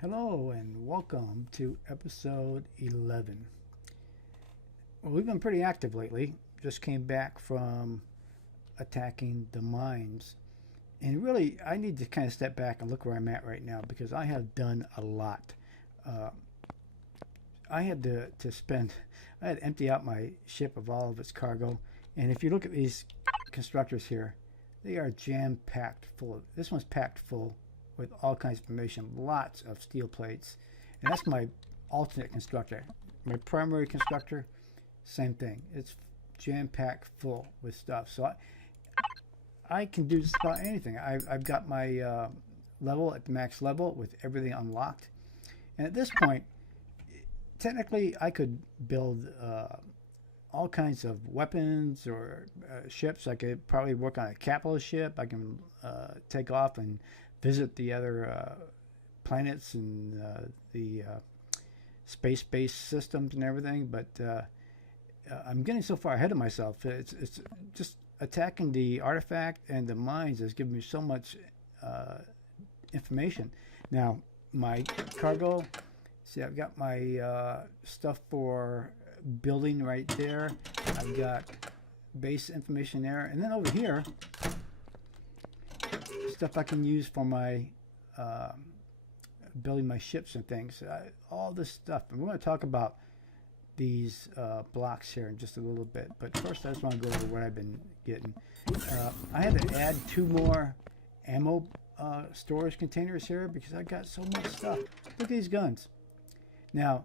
Hello and welcome to episode 11. Well, we've been pretty active lately. Just came back from attacking the mines. And really, I need to kind of step back and look where I'm at right now because I have done a lot. Uh, I had I had to empty out my ship of all of its cargo. And if you look at these constructors here, they are jam packed full of, this one's packed full with all kinds of information, lots of steel plates. And that's my alternate constructor. My primary constructor, same thing. It's jam packed full with stuff. So I can do just about anything. I've got my level at the max level with everything unlocked. And at this point, technically, I could build all kinds of weapons or ships. I could probably work on a capitalist ship. I can take off and visit the other planets and the space-based systems and everything. But I'm getting so far ahead of myself. It's just attacking the artifact and the mines has given me so much information. Now, my cargo, see, I've got my stuff for building right there. I've got base information there. And then over here, stuff I can use for my building my ships and things. All this stuff. And we're going to talk about these blocks here in just a little bit. But first, I just want to go over what I've been getting. I had to add 2 more ammo storage containers here because I got so much stuff. Look at these guns. Now,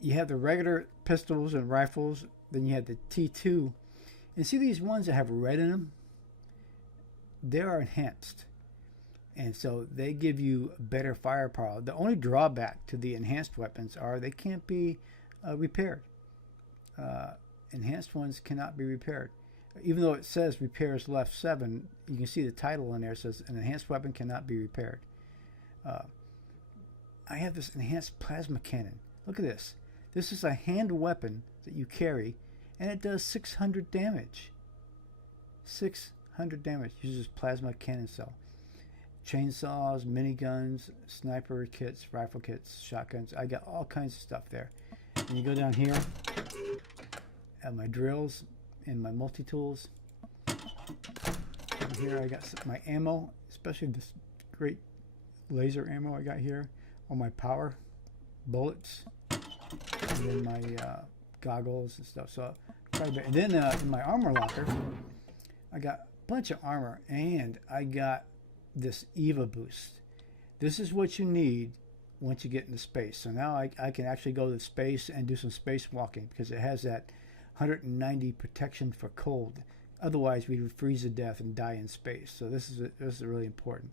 you have the regular pistols and rifles. Then you have the T2. And see these ones that have red in them? They are enhanced. And so they give you better firepower. The only drawback to the enhanced weapons are they can't be repaired. Enhanced ones cannot be repaired. Even though it says repairs left 7, you can see the title in there says an enhanced weapon cannot be repaired. I have this enhanced plasma cannon. Look at this. This is a hand weapon that you carry, and it does 600 damage. 600 damage. Uses plasma cannon cell. Chainsaws, miniguns, sniper kits, rifle kits, shotguns. I got all kinds of stuff there. And you go down here, I have my drills and my multi-tools. Over here I got my ammo, especially this great laser ammo I got here. All my power bullets. And then my goggles and stuff. So quite a bit. And then in my armor locker, I got a bunch of armor, and I got this EVA boost. This is what you need once you get into space. So now I can actually go to space and do some spacewalking because it has that 190 protection for cold. Otherwise, we would freeze to death and die in space. So this is really important.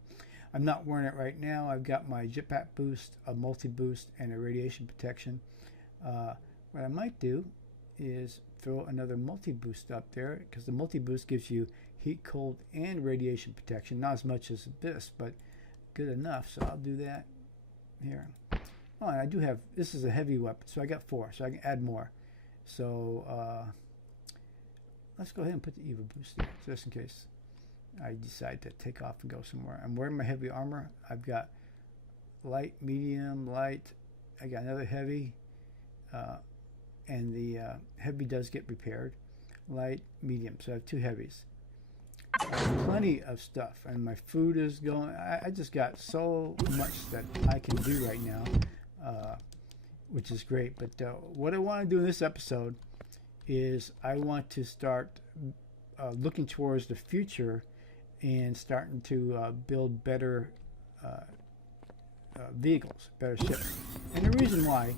I'm not wearing it right now. I've got my jetpack boost, a multi-boost, and a radiation protection. What I might do is throw another multi-boost up there because the multi-boost gives you heat, cold, and radiation protection. Not as much as this, but good enough. So I'll do that here. Oh, and I do have, this is a heavy weapon, so I got 4, so I can add more. So let's go ahead and put the EVA boost there, just in case I decide to take off and go somewhere. I'm wearing my heavy armor. I've got light, medium, light. I got another heavy. And the heavy does get repaired. Light, medium. So I have 2 heavies. Plenty of stuff. And my food is going. I just got so much that I can do right now, which is great. But what I want to do in this episode is I want to start looking towards the future and starting to build better vehicles, better ships. And the reason why,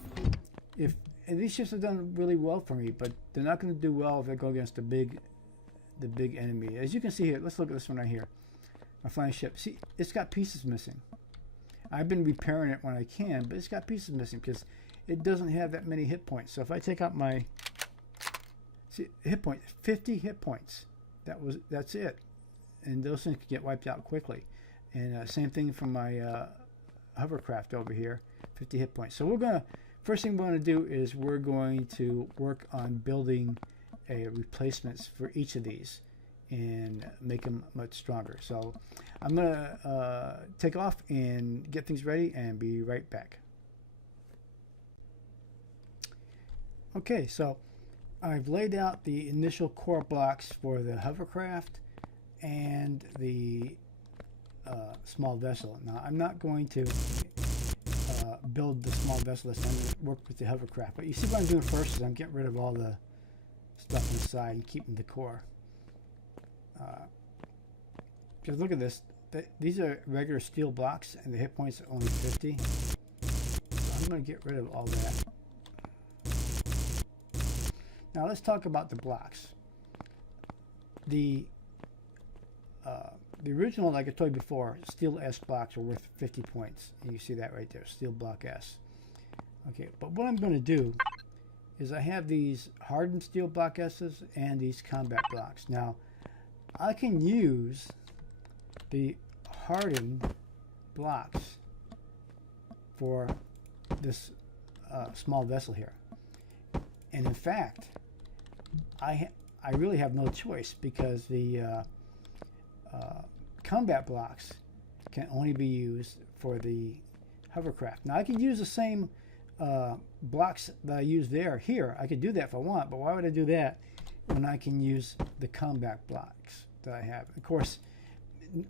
and these ships have done really well for me, but they're not going to do well if they go against the big enemy. As you can see here, let's look at this one right here. My flying ship. See, it's got pieces missing. I've been repairing it when I can, but it's got pieces missing because it doesn't have that many hit points. So if I take out my hit point, 50 hit points. That's it. And those things can get wiped out quickly. And same thing for my hovercraft over here, 50 hit points. So first thing we're going to do is we're going to work on building replacements for each of these. and make them much stronger. So I'm going to take off and get things ready and be right back. Okay, so I've laid out the initial core blocks for the hovercraft and the small vessel. Now, I'm not going to build the small vessel. I'm going to work with the hovercraft. But you see what I'm doing first is I'm getting rid of all the stuff inside and keeping the core. Just look at this. These are regular steel blocks, and the hit points are only 50. So I'm going to get rid of all that. Now let's talk about the blocks. The original, like I told you before, steel S blocks are worth 50 points. And you see that right there, steel block S. Okay, but what I'm going to do is I have these hardened steel block S's and these combat blocks. Now, I can use the hardened blocks for this small vessel here. And in fact, I really have no choice, because the combat blocks can only be used for the hovercraft. Now I can use the same blocks that I use here. I could do that if I want, but why would I do that when I can use the combat blocks that I have? Of course,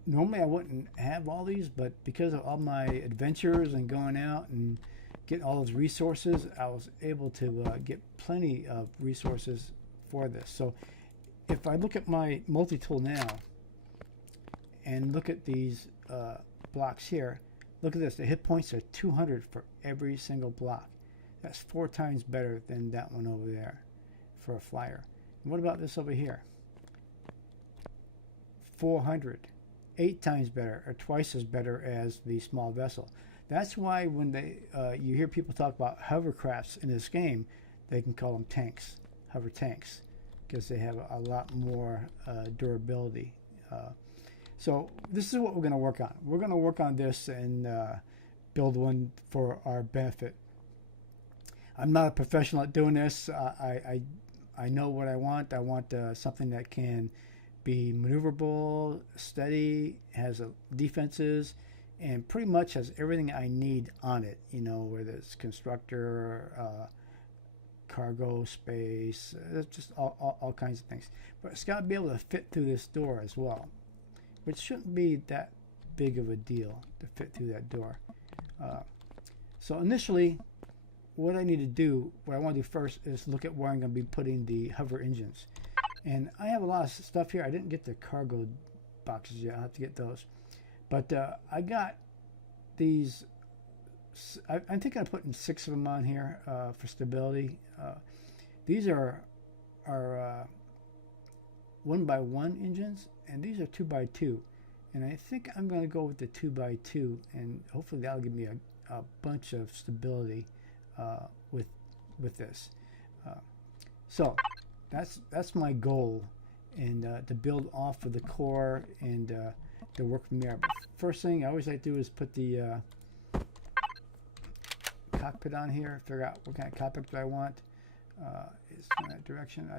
normally I wouldn't have all these, but because of all my adventures and going out and getting all those resources, I was able to get plenty of resources for this. So if I look at my multi-tool now and look at these blocks here, look at this. The hit points are 200 for every single block. That's 4 times better than that one over there for a flyer. And what about this over here? 400. 8 times better, or twice as better as the small vessel. That's why when you hear people talk about hovercrafts in this game, they can call them tanks, hover tanks, because they have a lot more durability. So this is what we're going to work on. We're going to work on this and build one for our benefit. I'm not a professional at doing this. I know what I want. I want something that can be maneuverable, steady, has defenses, and pretty much has everything I need on it. You know, whether it's constructor, cargo space, just all kinds of things. But it's got to be able to fit through this door as well, which shouldn't be that big of a deal to fit through that door. So initially, what I need to do, what I want to do first, is look at where I'm going to be putting the hover engines. And I have a lot of stuff here. I didn't get the cargo boxes yet. I'll have to get those. But I got these. I'm thinking of putting 6 of them on here for stability. These are 1x1 engines, and these are 2x2. And I think I'm going to go with the 2x2, and hopefully that'll give me a bunch of stability with this. So that's my goal, and to build off of the core and to work from there. But first thing I always like to do is put the cockpit on here, figure out what kind of cockpit do I want. It's in that direction.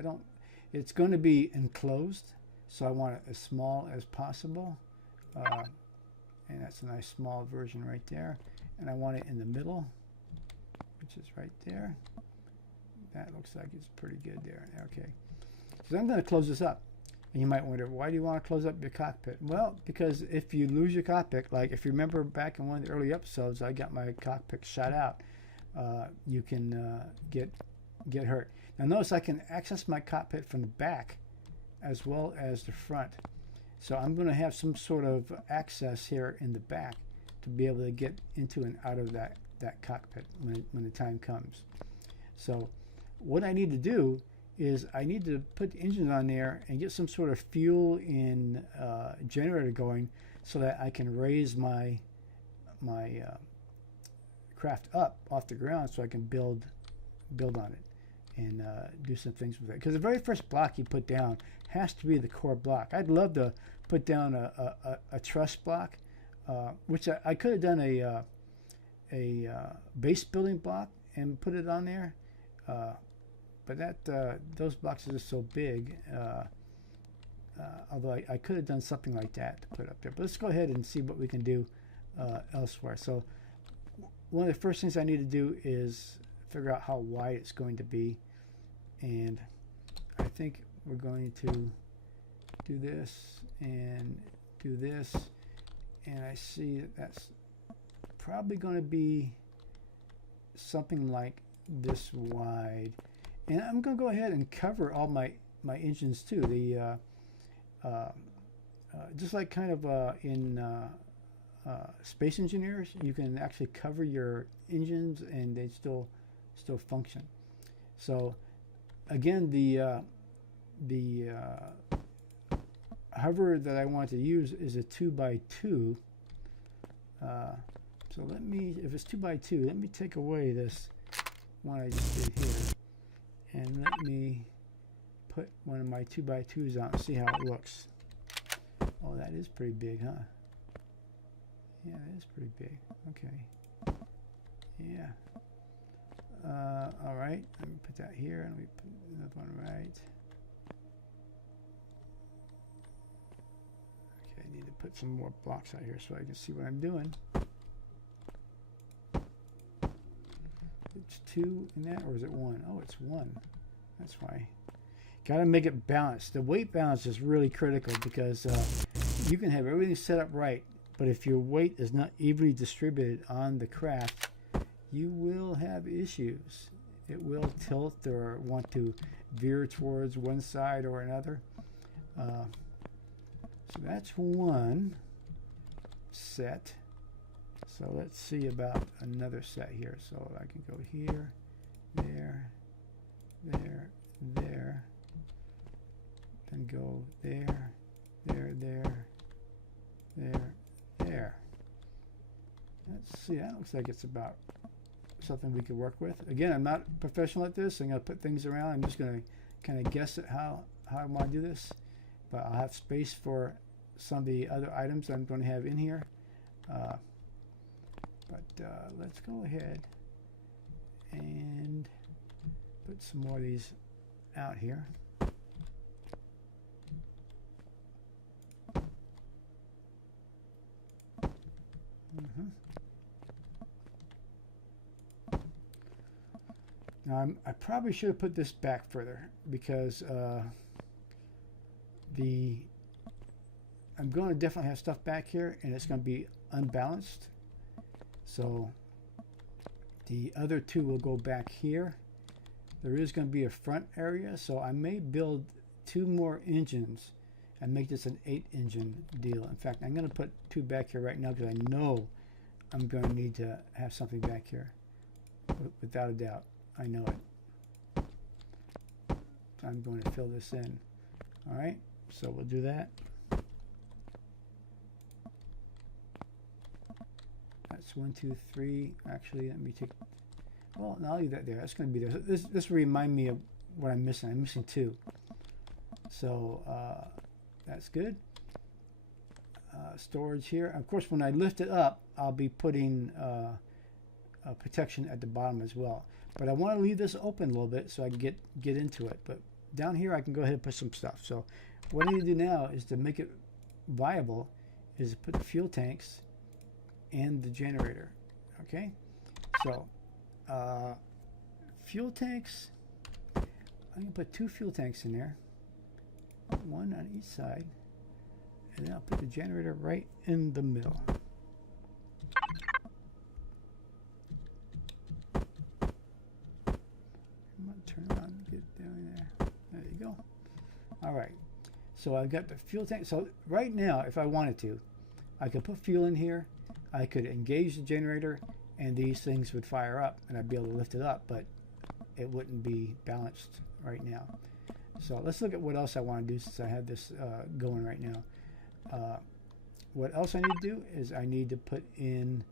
It's going to be enclosed, so I want it as small as possible. And that's a nice small version right there. And I want it in the middle, which is right there. That looks like it's pretty good there. Okay. So I'm going to close this up. And you might wonder, why do you want to close up your cockpit? Well, because if you lose your cockpit, like if you remember back in one of the early episodes, I got my cockpit shot out. You can get hurt. Now notice I can access my cockpit from the back as well as the front. So I'm going to have some sort of access here in the back to be able to get into and out of that cockpit when the time comes. So what I need to do is I need to put the engines on there and get some sort of fuel in generator going so that I can raise my craft up off the ground so I can build on it and do some things with it. Because the very first block you put down has to be the core block. I'd love to put down a truss block, which I could have done a base building block and put it on there. But those blocks are just so big, although I could have done something like that to put up there. But let's go ahead and see what we can do elsewhere. So one of the first things I need to do is figure out how wide it's going to be. And I think we're going to do this and do this. And I see that that's probably going to be something like this wide. And I'm going to go ahead and cover all my engines too. The just like kind of in Space Engineers, you can actually cover your engines and they still function. So again, the hover that I want to use is a 2x2. So let me, if it's 2x2, let me take away this one I just did here, and let me put one of my 2x2s on and see how it looks. Oh, that is pretty big, huh? Yeah, that is pretty big. Okay. Yeah. All right. Let me put that here, and we put another one right. Okay, I need to put some more blocks out here so I can see what I'm doing. It's 2 in that, or is it 1? Oh, it's 1. That's why. Got to make it balanced. The weight balance is really critical because you can have everything set up right, but if your weight is not evenly distributed on the craft, you will have issues. It will tilt or want to veer towards one side or another. So that's one set. So let's see about another set here. So I can go here, there, there, there, then go there, there, there, there, there. Let's see, that looks like it's about something we could work with. Again, I'm not professional at this. I'm going to put things around. I'm just going to kind of guess at how I want to do this. But I'll have space for some of the other items I'm going to have in here. Let's go ahead and put some more of these out here. Now I probably should have put this back further because I'm going to definitely have stuff back here and it's going to be unbalanced. So the other two will go back here. There is going to be a front area, so I may build 2 more engines and make this an 8-engine deal. In fact, I'm going to put 2 back here right now because I know I'm going to need to have something back here. Without a doubt, I know it. So I'm going to fill this in. All right, so we'll do that. That's 1, 2, 3. Actually, let me take. Well, no, I'll leave that there. That's going to be there. This will remind me of what I'm missing. I'm missing 2. So that's good. Storage here. Of course, when I lift it up, I'll be putting protection at the bottom as well. But I want to leave this open a little bit so I can get into it. But down here, I can go ahead and put some stuff. So what I need to do now is to make it viable is to put the fuel tanks and the generator. Okay, so fuel tanks, I'm going to put 2 fuel tanks in there, 1 on each side, and then I'll put the generator right in the middle. I'm going to turn around and get down there. There you go. All right, so I've got the fuel tank. So right now, if I wanted to, I could put fuel in here, I could engage the generator, and these things would fire up, and I'd be able to lift it up, but it wouldn't be balanced right now. So let's look at what else I want to do since I have this going right now. What else I need to do is I need to put in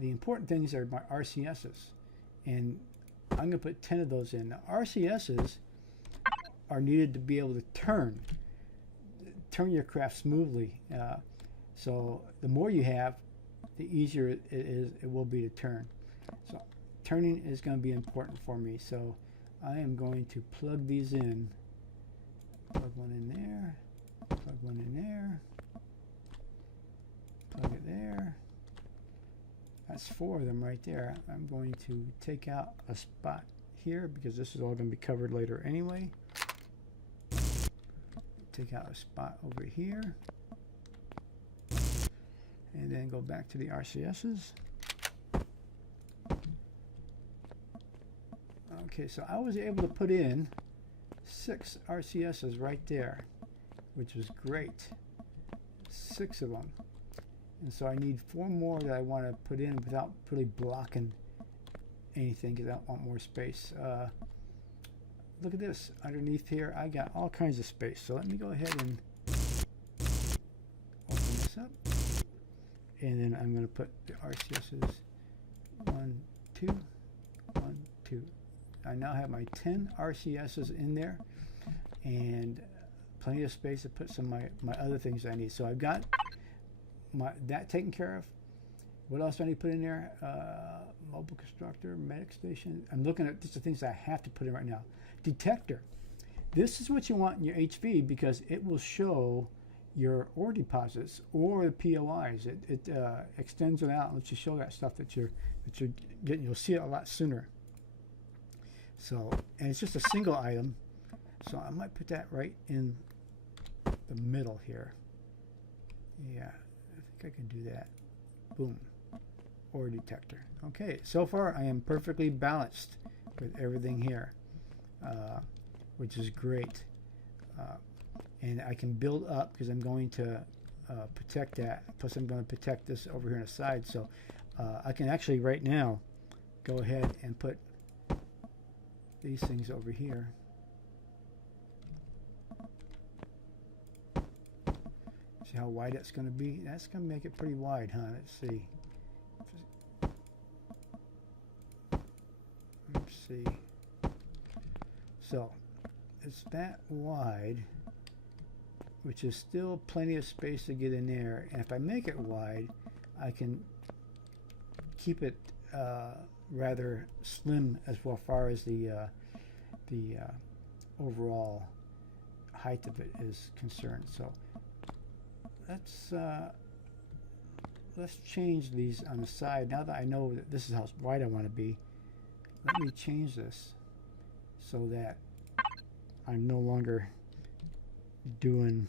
the important things are my RCSs, and I'm going to put 10 of those in. Now, RCSs are needed to be able to turn your craft smoothly. So the more you have, the easier it will be to turn. So turning is going to be important for me. So I am going to plug these in Plug one in there. Plug one in there. Plug it there. That's 4 of them right there. I'm going to take out a spot here because this is all going to be covered later anyway. Take out a spot over here. And then go back to the RCSs. Okay, so I was able to put in 6 RCSs right there, which was great. 6 of them. And so I need 4 more that I want to put in without really blocking anything because I want more space. Look at this. Underneath here, I got all kinds of space. So let me go ahead and open this up. And then I'm going to put the RCSs 1, 2, 1, 2. I now have my 10 RCSs in there and plenty of space to put some of my other things I need. So I've got that taken care of. What else do I need to put in there? Mobile constructor, medic station. I'm looking at just the things I have to put in right now. Detector. This is what you want in your HV because it will show your ore deposits or the POIs. It extends it out and lets you show that stuff that you're getting. You'll see it a lot sooner. So, and it's just a single item. So I might put that right in the middle here. Yeah, I think I can do that. Boom. Ore detector. Okay, so far I am perfectly balanced with everything here, which is great. And I can build up because I'm going to protect that. Plus I'm going to protect this over here on the side. So I can actually right now go ahead and put these things over here. See how wide that's going to be? That's going to make it pretty wide, huh? Let's see. Let's see. So it's that wide, which is still plenty of space to get in there. And if I make it wide, I can keep it rather slim as well, far as the overall height of it is concerned. So let's change these on the side. Now that I know that this is how wide I want to be, let me change this so that I'm no longer doing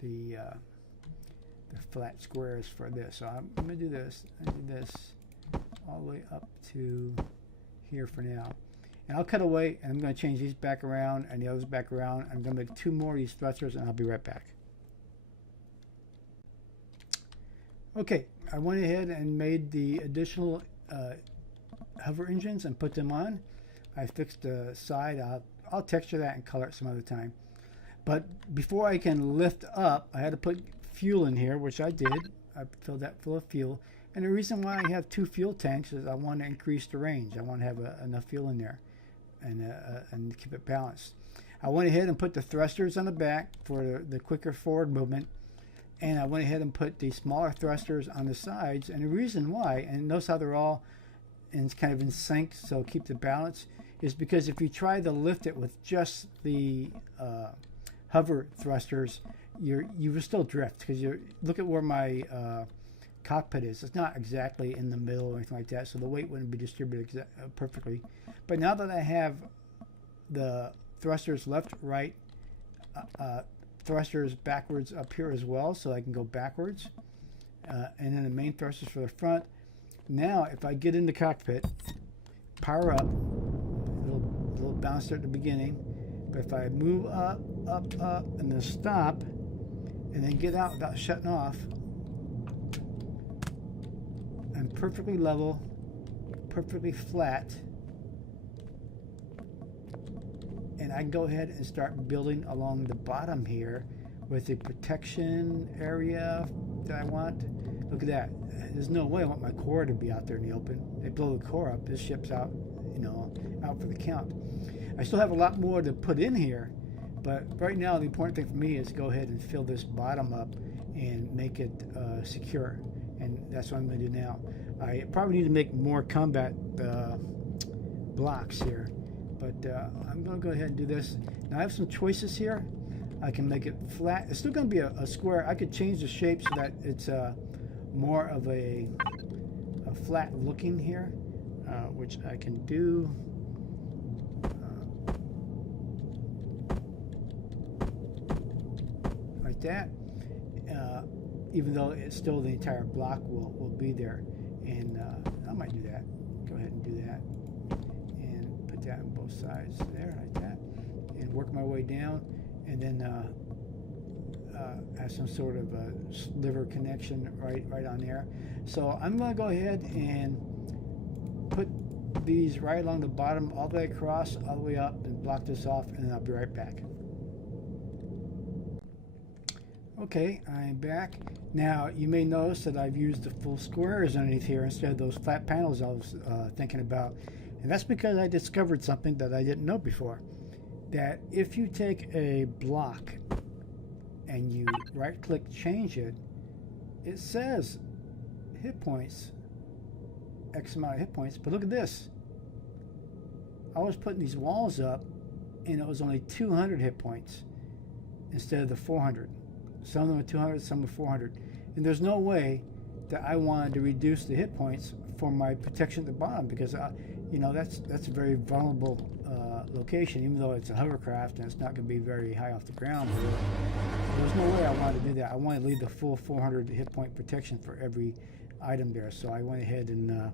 the flat squares for this. So I'm going to do this. I do this all the way up to here for now. And I'll cut away and I'm going to change these back around and the others back around. I'm going to make 2 more of these thrusters and I'll be right back. Okay, I went ahead and made the additional hover engines and put them on. I fixed the side. I'll texture that and color it some other time. But before I can lift up, I had to put fuel in here, which I did. I filled that full of fuel. And the reason why I have 2 fuel tanks is I want to increase the range. I want to have enough fuel in there and keep it balanced. I went ahead and put the thrusters on the back for the quicker forward movement. And I went ahead and put the smaller thrusters on the sides. And the reason why, and notice how they're all kind of in sync, so keep the balance, is because if you try to lift it with just the hover thrusters, you will still drift because you look at where my cockpit is. It's not exactly in the middle or anything like that, so the weight wouldn't be distributed perfectly. But now that I have the thrusters left, right, thrusters backwards up here as well, so I can go backwards, and then the main thrusters for the front. Now if I get in the cockpit, power up, a little bounce there at the beginning, but if I move up, and then stop, and then get out without shutting off, I'm perfectly level, perfectly flat, and I can go ahead and start building along the bottom here with the protection area that I want. Look at that. There's no way I want my core to be out there in the open. They blow the core up, this ship's out, out for the count. I still have a lot more to put in here, but right now the important thing for me is to go ahead and fill this bottom up and make it secure, and that's what I'm going to do now. I probably need to make more combat blocks here, but I'm going to go ahead and do this. Now I have some choices here. I can make it flat. It's still going to be a square. I could change the shape so that it's more of a flat looking here, which I can do. Like that. Even though it's still the entire block will be there. And I might do that. Go ahead and do that. And put that on both sides there, like that. And work my way down. And then have some sort of a sliver connection right on there. So I'm going to go ahead and put these right along the bottom, all the way across, all the way up, and block this off, and then I'll be right back. Okay, I'm back. Now, you may notice that I've used the full squares underneath here instead of those flat panels I was thinking about. And that's because I discovered something that I didn't know before. That if you take a block and you right-click change it, it says hit points, X amount of hit points. But look at this. I was putting these walls up, and it was only 200 hit points instead of the 400. Some of them are 200, some are 400. And there's no way that I wanted to reduce the hit points for my protection at the bottom, because you know, that's a very vulnerable location, even though it's a hovercraft and it's not going to be very high off the ground. There's no way I wanted to do that. I wanted to leave the full 400 hit point protection for every item there. So I went ahead and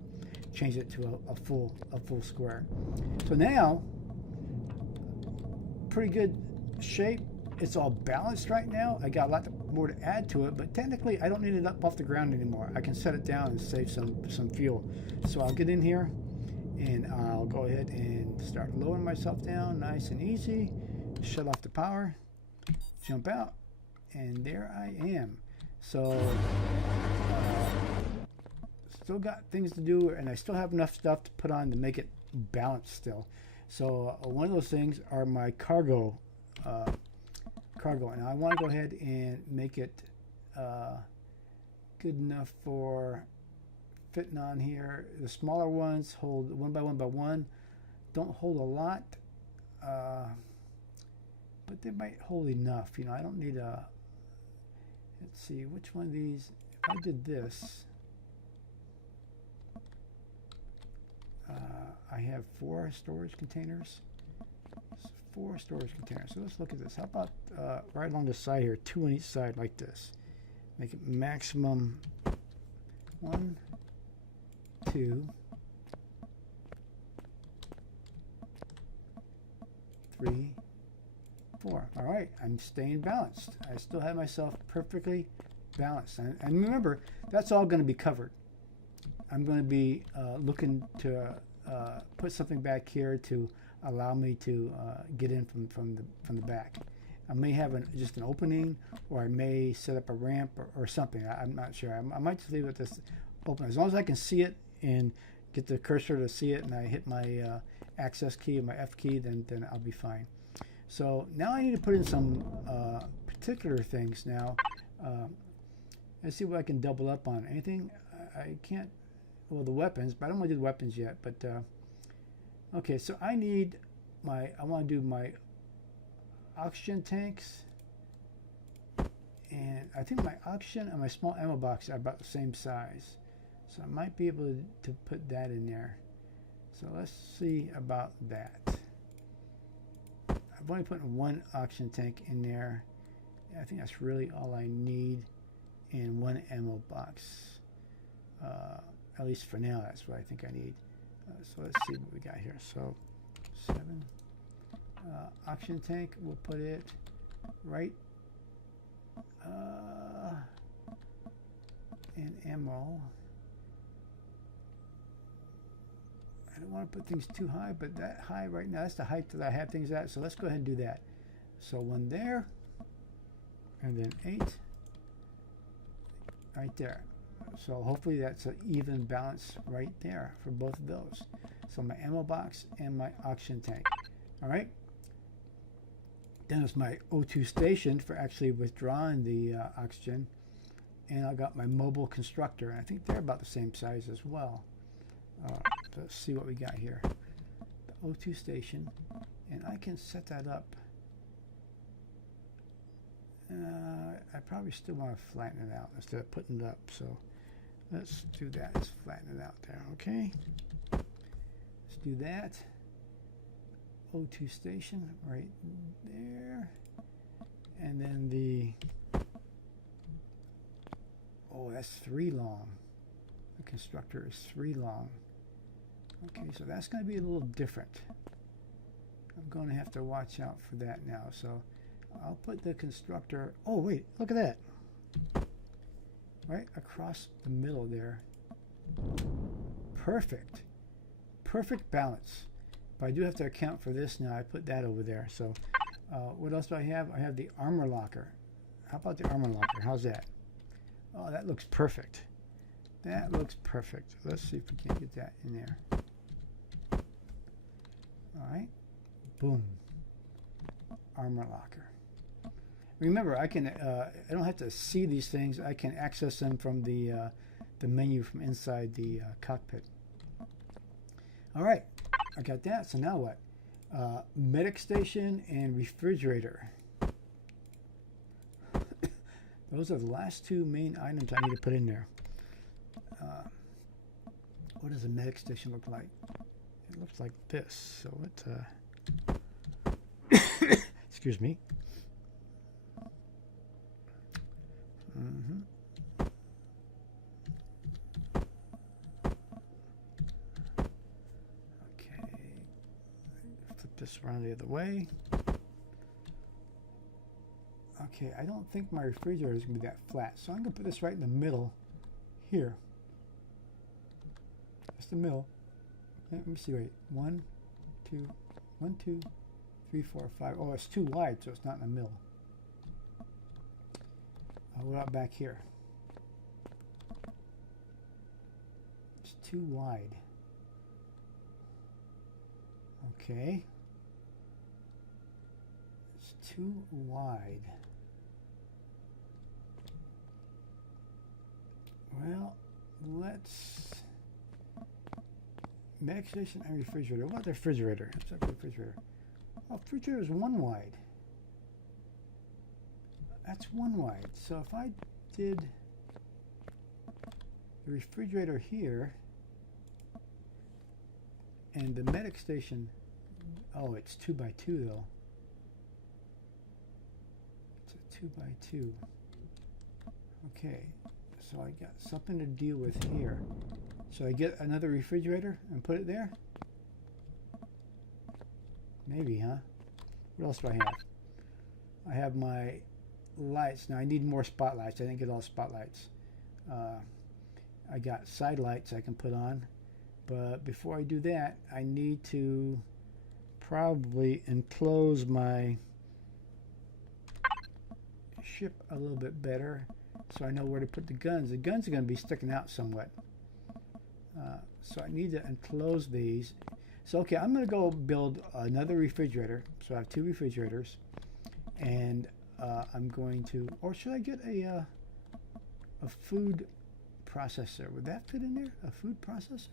changed it to a full square. So now, pretty good shape. It's all balanced right now. I got a lot more to add to it, but technically I don't need it up off the ground anymore. I can set it down and save some fuel. So I'll get in here and I'll go ahead and start lowering myself down nice and easy. Shut off the power, jump out, and there I am. So still got things to do, and I still have enough stuff to put on to make it balanced still. So one of those things are my cargo, and I want to go ahead and make it good enough for fitting on here. The smaller ones hold one by one, don't hold a lot, but they might hold enough. You know, I don't need a, let's see, which one of these, if I did this, I have 4 storage containers. 4 storage containers. So let's look at this. How about right along the side here, 2 on each side like this. Make it maximum 1, 2, 3, 4. All right, I'm staying balanced. I still have myself perfectly balanced. And remember, that's all going to be covered. I'm going to be looking to put something back here to allow me to get in from the back. I may have just an opening, or I may set up a ramp or something. I'm not sure. I might just leave it this open. As long as I can see it and get the cursor to see it, and I hit my access key and my F key, then I'll be fine. So now I need to put in some particular things now. Let's see what I can double up on. Anything? I can't. Well, the weapons, but I don't want to do the weapons yet. But okay, so I want to do my oxygen tanks, and I think my oxygen and my small ammo box are about the same size, so I might be able to put that in there. So let's see about that. I've only put 1 oxygen tank in there. I think that's really all I need, and 1 ammo box. At least for now, that's what I think I need. So let's see what we got here. So 7. Oxygen tank, we'll put it right in ammo. I don't want to put things too high, but that high right now, that's the height that I have things at. So let's go ahead and do that. So 1 there, and then 8 right there. So hopefully that's an even balance right there for both of those. So my ammo box and my oxygen tank. All right. Then there's my O2 station for actually withdrawing the oxygen. And I got my mobile constructor. And I think they're about the same size as well. So let's see what we got here. The O2 station, and I can set that up. I probably still want to flatten it out instead of putting it up, so let's do that. Let's flatten it out there, okay? Let's do that. O2 station right there, and then the, oh, that's 3 long. The constructor is 3 long. Okay, so that's going to be a little different. I'm going to have to watch out for that now. So I'll put the constructor, oh wait, look at that. Right across the middle there. Perfect. Perfect balance. But I do have to account for this now. I put that over there. So what else do I have? I have the armor locker. How about the armor locker? How's that? Oh, that looks perfect. That looks perfect. Let's see if we can get that in there. All right. Boom. Armor locker. Remember, I can. I don't have to see these things. I can access them from the menu from inside the cockpit. All right. I got that. So now what? Medic station and refrigerator. Those are the last 2 main items I need to put in there. What does a medic station look like? It looks like this. So let's excuse me. Okay, flip this around the other way. Okay, I don't think my refrigerator is going to be that flat, so I'm going to put this right in the middle here. That's the middle. Let me see, wait. 1, 2, 1, 2, 3, 4, 5. Oh, it's too wide, so it's not in the middle. What about back here? It's too wide. Okay. It's too wide. Well, let's... Medic station and refrigerator. What about the refrigerator? Let's check the refrigerator. Oh, refrigerator is 1 wide. That's 1 wide. So if I did the refrigerator here and the medic station, oh, it's 2 by 2 though. It's a 2 by 2. Okay, so I got something to deal with here. So I get another refrigerator and put it there? Maybe, huh? What else do I have? I have my lights. Now I need more spotlights. I didn't get all spotlights. I got side lights I can put on. But before I do that, I need to probably enclose my ship a little bit better so I know where to put the guns. The guns are going to be sticking out somewhat. So I need to enclose these. So okay, I'm going to go build another refrigerator. So I have 2 refrigerators. And I'm going to, or should I get a food processor? Would that fit in there? A food processor?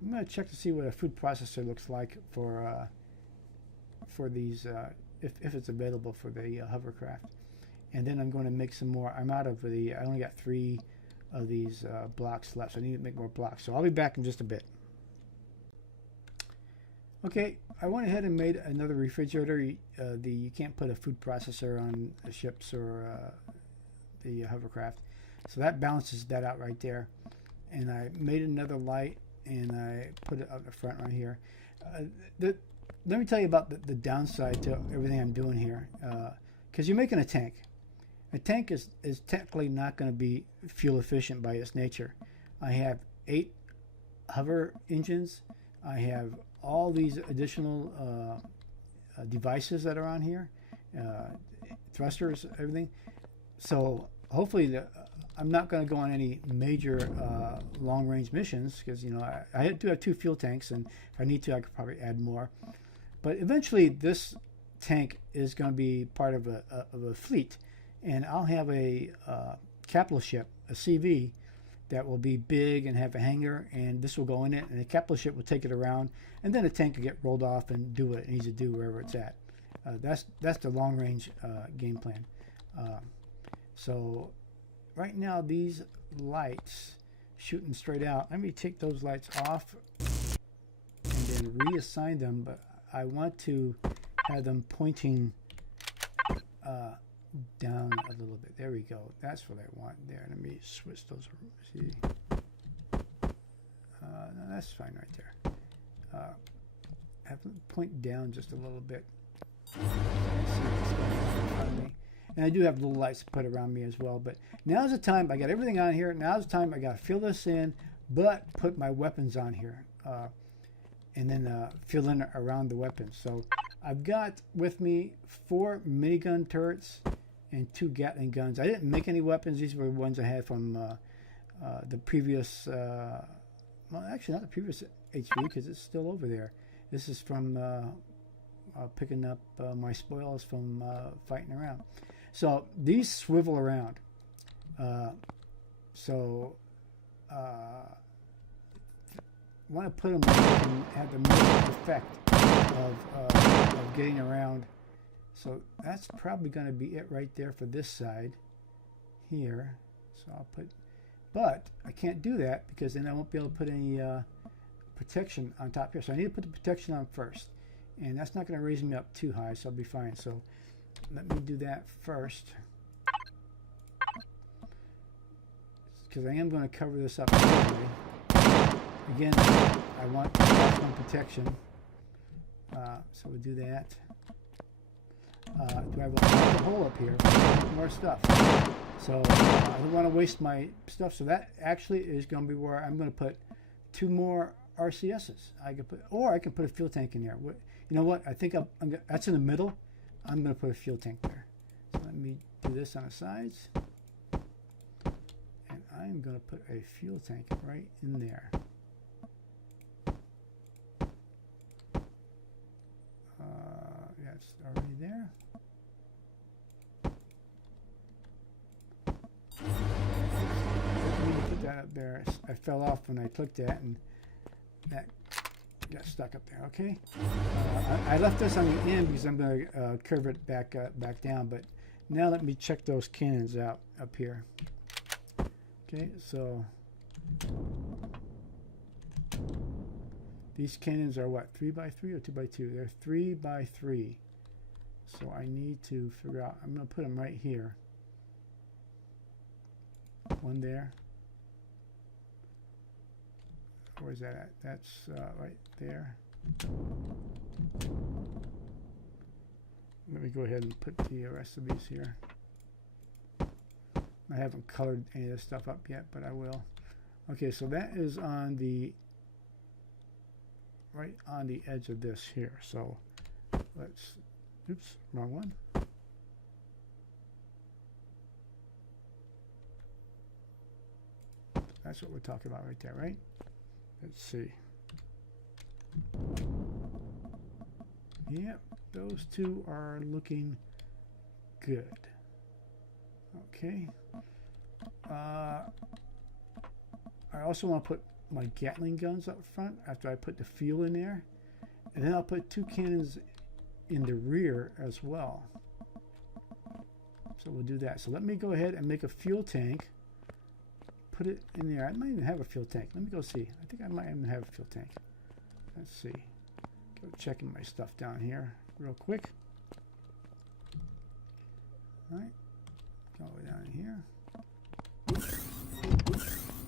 I'm going to check to see what a food processor looks like for these, if it's available for the hovercraft. And then I'm going to make some more. I'm out of the, I only got 3 of these blocks left, so I need to make more blocks. So I'll be back in just a bit. Okay, I went ahead and made another refrigerator. You can't put a food processor on the ships or the hovercraft, so that balances that out right there. And I made another light, and I put it up the front right here. Let me tell you about the downside to everything I'm doing here, because you're making a tank. A tank is technically not going to be fuel efficient by its nature. I have 8 hover engines. I have all these additional devices that are on here, thrusters, everything. So hopefully I'm not going to go on any major long-range missions because, you know, I do have 2 fuel tanks, and if I need to, I could probably add more. But eventually this tank is going to be part of a fleet, and I'll have a capital ship, a CV, that will be big and have a hangar, and this will go in it, and the capital ship will take it around, and then the tank will get rolled off and do what it needs to do wherever it's at. That's the long range game plan. So right now these lights shooting straight out, let me take those lights off and then reassign them, but I want to have them pointing down a little bit. There we go. That's what I want there. Let me switch those. See, no, that's fine right there. Have them point down just a little bit. See what's going on in front of me. And I do have little lights put around me as well. But now's the time. I got everything on here. Now's the time. I got to fill this in, but put my weapons on here, and then fill in around the weapons. So I've got with me 4 minigun turrets and 2 Gatling guns. I didn't make any weapons. These were the ones I had from the previous, well, actually not the previous HV because it's still over there. This is from picking up my spoils from fighting around. So these swivel around. Want to put them and have the most effect of getting around. So that's probably going to be it right there for this side here. So I'll put, but I can't do that because then I won't be able to put any protection on top here. So I need to put the protection on first, and that's not going to raise me up too high, so I'll be fine. So let me do that first, because I am going to cover this up anyway. Again, I want maximum protection, so we'll do that. Do I have a hole up here? More stuff. So I don't want to waste my stuff. So that actually is going to be where I'm going to put 2 more RCSs. I can put, or I can put a fuel tank in there. You know what? I think that's in the middle. I'm going to put a fuel tank there. So let me do this on the sides, and I'm going to put a fuel tank right in there. That's already there. Put that up there. I fell off when I clicked that, and that got stuck up there. Okay. I left this on the end because I'm going to curve it back down. But now let me check those cannons out up here. Okay, so these cannons are what, 3x3 or 2x2? They're 3x3. So I need to figure out, I'm going to put them right here. One there. Where's that at? That's right there. Let me go ahead and put the rest of these here. I haven't colored any of this stuff up yet, but I will. Okay, so that is on the right on the edge of this here. So let's, oops, wrong one. That's what we're talking about right there, right? Let's see. Yep, those 2 are looking good. Okay. I also want to put my Gatling guns up front after I put the fuel in there, and then I'll put 2 cannons in the rear as well. So we'll do that. So let me go ahead and make a fuel tank, put it in there. I might even have a fuel tank. Let me go see. I think I might even have a fuel tank. Let's see. Go checking my stuff down here real quick. All right, go down here.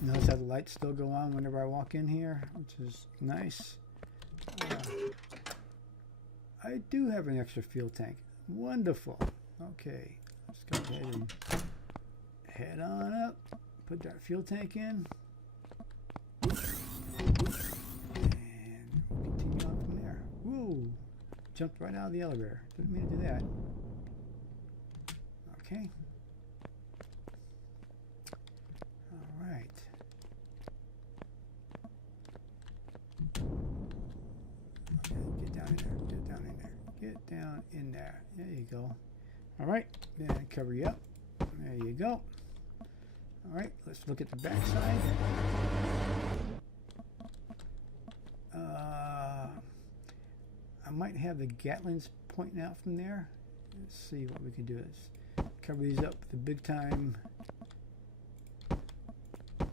Notice how the lights still go on whenever I walk in here, which is nice. I do have an extra fuel tank. Wonderful. Okay, let's go ahead and head on up. Put that fuel tank in. And we'll continue on from there. Whoa! Jumped right out of the elevator. Didn't mean to do that. Okay. All right. Get down in there. Get down in there. Get down in there. There you go. All right. Then cover you up. There you go. All right, let's look at the back side. I might have the Gatlings pointing out from there. Let's see what we can do. Let's cover these up with the big time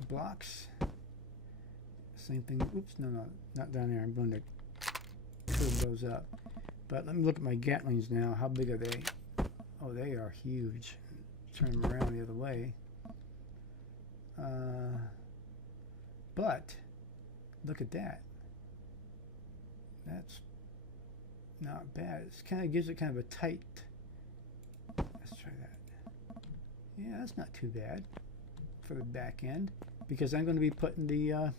blocks. Same thing. Oops, no, not down there. I'm going to curve those up. But let me look at my Gatlings now. How big are they? Oh, they are huge. Turn them around the other way. But look at that. That's not bad. It kind of gives it kind of a tight. Let's try that. Yeah, that's not too bad for the back end, because I'm going to be putting the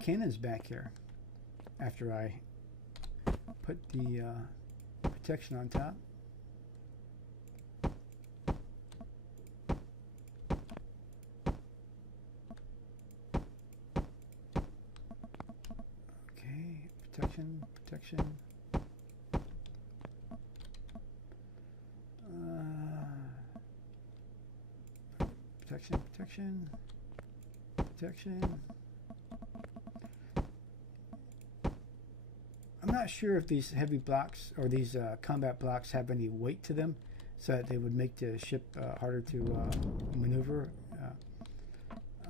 cannons back here after I put the protection on top. Okay, protection. Protection. I'm not sure if these heavy blocks or these combat blocks have any weight to them, so that they would make the ship harder to maneuver.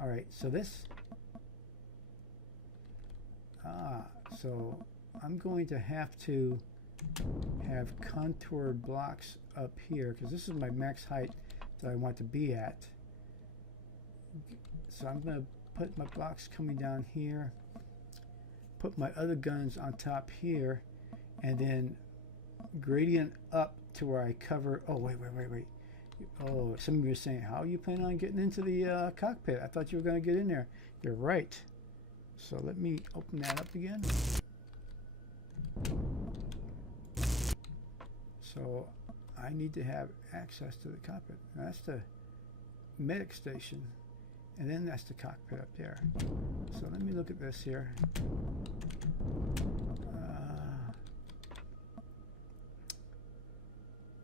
All right, so this. So I'm going to have to have contoured blocks up here, because this is my max height that I want to be at. So I'm going to put my blocks coming down here, put my other guns on top here, and then gradient up to where I cover. Oh, wait. Oh, some of you are saying, how are you planning on getting into the cockpit? I thought you were going to get in there. You're right. So let me open that up again. So I need to have access to the cockpit. Now that's the medic station, and then that's the cockpit up there. So let me look at this here.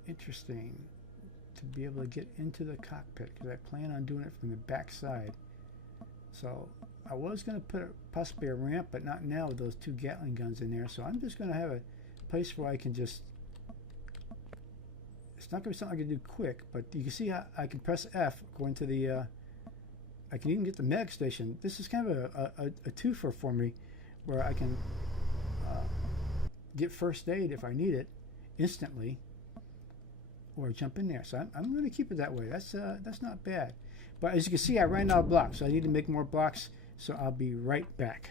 Interesting to be able to get into the cockpit, because I plan on doing it from the back side. So I was going to put possibly a ramp, but not now with those two Gatling guns in there. So I'm just going to have a place where I can just, it's not going to be something I can do quick, but you can see how I can press F, go into the, I can even get the medic station. This is kind of a twofer for me, where I can get first aid if I need it instantly, or jump in there. So I'm going to keep it that way. That's not bad. But as you can see, I ran out of blocks, so I need to make more blocks, so I'll be right back.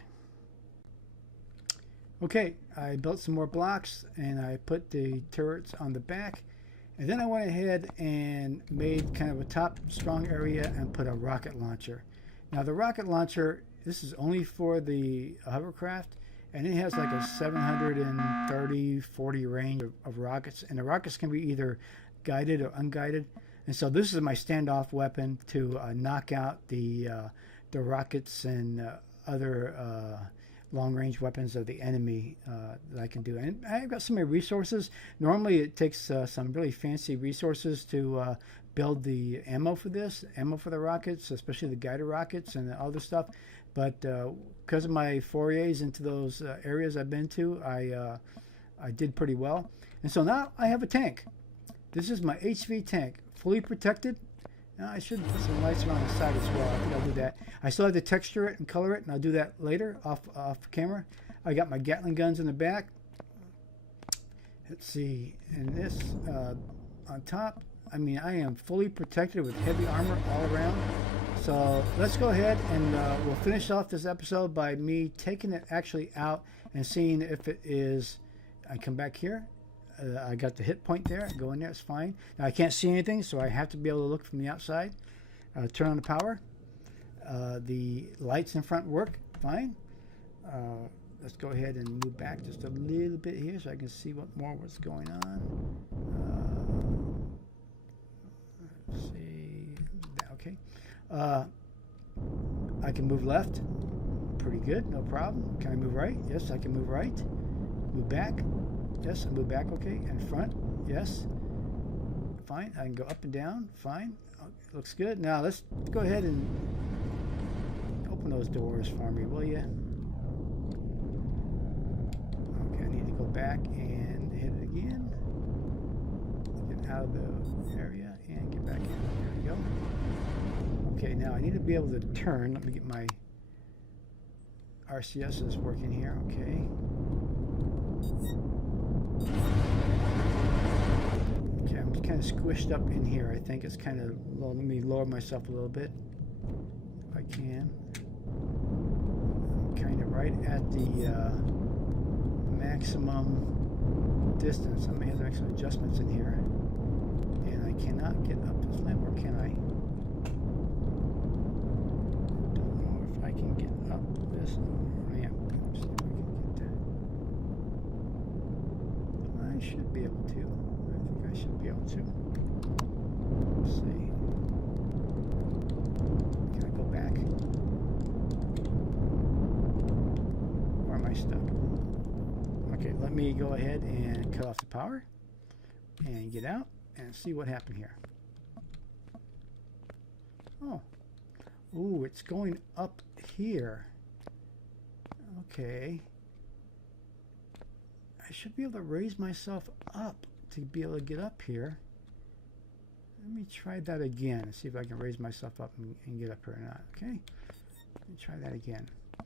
Okay, I built some more blocks, and I put the turrets on the back, and then I went ahead and made kind of a top strong area and put a rocket launcher. Now the rocket launcher, this is only for the hovercraft, and it has like a 730-40 range of rockets, and the rockets can be either guided or unguided. And so this is my standoff weapon to knock out the rockets and other long-range weapons of the enemy that I can do. And I've got so many resources. Normally it takes some really fancy resources to build the ammo for this, ammo for the rockets, especially the guided rockets and the other stuff. But because of my forays into those areas I've been to, I did pretty well. And so now I have a tank. This is my HV tank, fully protected. Now I should put some lights around the side as well. I think I'll do that. I still have to texture it and color it, and I'll do that later off camera. I got my Gatling guns in the back. Let's see, and this on top. I mean, I am fully protected with heavy armor all around. So let's go ahead and we'll finish off this episode by me taking it actually out and seeing if it is. I come back here. I got the hit point there. Go in there, it's fine. Now I can't see anything, so I have to be able to look from the outside. Turn on the power. The lights in front work fine. Let's go ahead and move back just a little bit here so I can see what's going on. Let's see. Okay. I can move left. Pretty good, no problem. Can I move right? Yes, I can move right. Move back. Yes, I move back, okay. And front, yes. Fine. I can go up and down, fine. Looks good. Now let's go ahead and open those doors for me, will you? Okay, I need to go back and hit it again. Get out of the area and get back in. There we go. Okay, now I need to be able to turn. Let me get my RCSs working here. Okay. Okay, I'm kind of squished up in here. I think it's kind of low. Let me lower myself a little bit if I can. I'm kind of right at the maximum distance. I may have to make some adjustments in here. And I cannot get up this lamp, or can I? Don't know if I can get up this ramp. Let's see if I can get that. I should be able to. I think I should be able to. Let's see. Can I go back? Or am I stuck? Okay, let me go ahead and cut off the power and get out and see what happened here. Oh. Ooh, it's going up here. Okay. I should be able to raise myself up to be able to get up here. Let me try that again and see if I can raise myself up and get up here or not. Okay. Let me try that again. I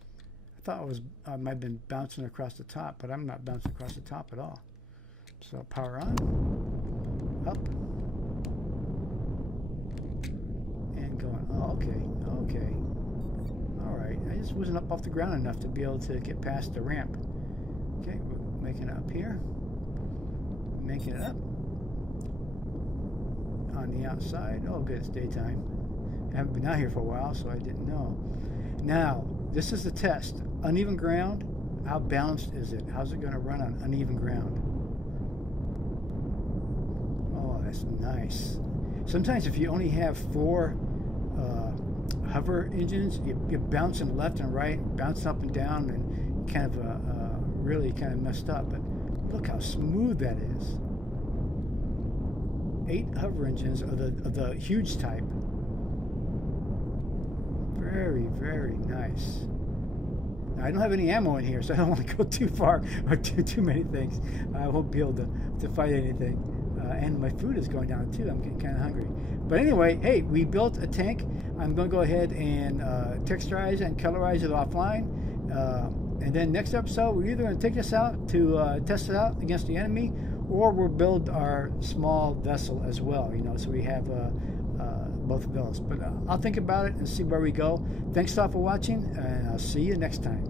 thought I might have been bouncing across the top, but I'm not bouncing across the top at all. So power on, up, and going. Oh, okay, okay. All right. I just wasn't up off the ground enough to be able to get past the ramp. Okay, we're making it up here. Making it up on the outside. Oh, good, it's daytime. I haven't been out here for a while, so I didn't know. Now, this is the test. Uneven ground, how balanced is it? How's it going to run on uneven ground? Oh, that's nice. Sometimes if you only have 4 hover engines, you're bouncing left and right, bouncing up and down, and kind of really kind of messed up. But look how smooth that is. 8 hover engines of the huge type. Very, very nice. Now, I don't have any ammo in here, so I don't want to go too far or too many things. I won't be able to fight anything. And my food is going down too. I'm getting kind of hungry. But anyway, hey, we built a tank. I'm going to go ahead and texturize and colorize it offline. And then next episode, we're either going to take this out to test it out against the enemy, or we'll build our small vessel as well. You know, so we have both of those. But I'll think about it and see where we go. Thanks a lot for watching, and I'll see you next time.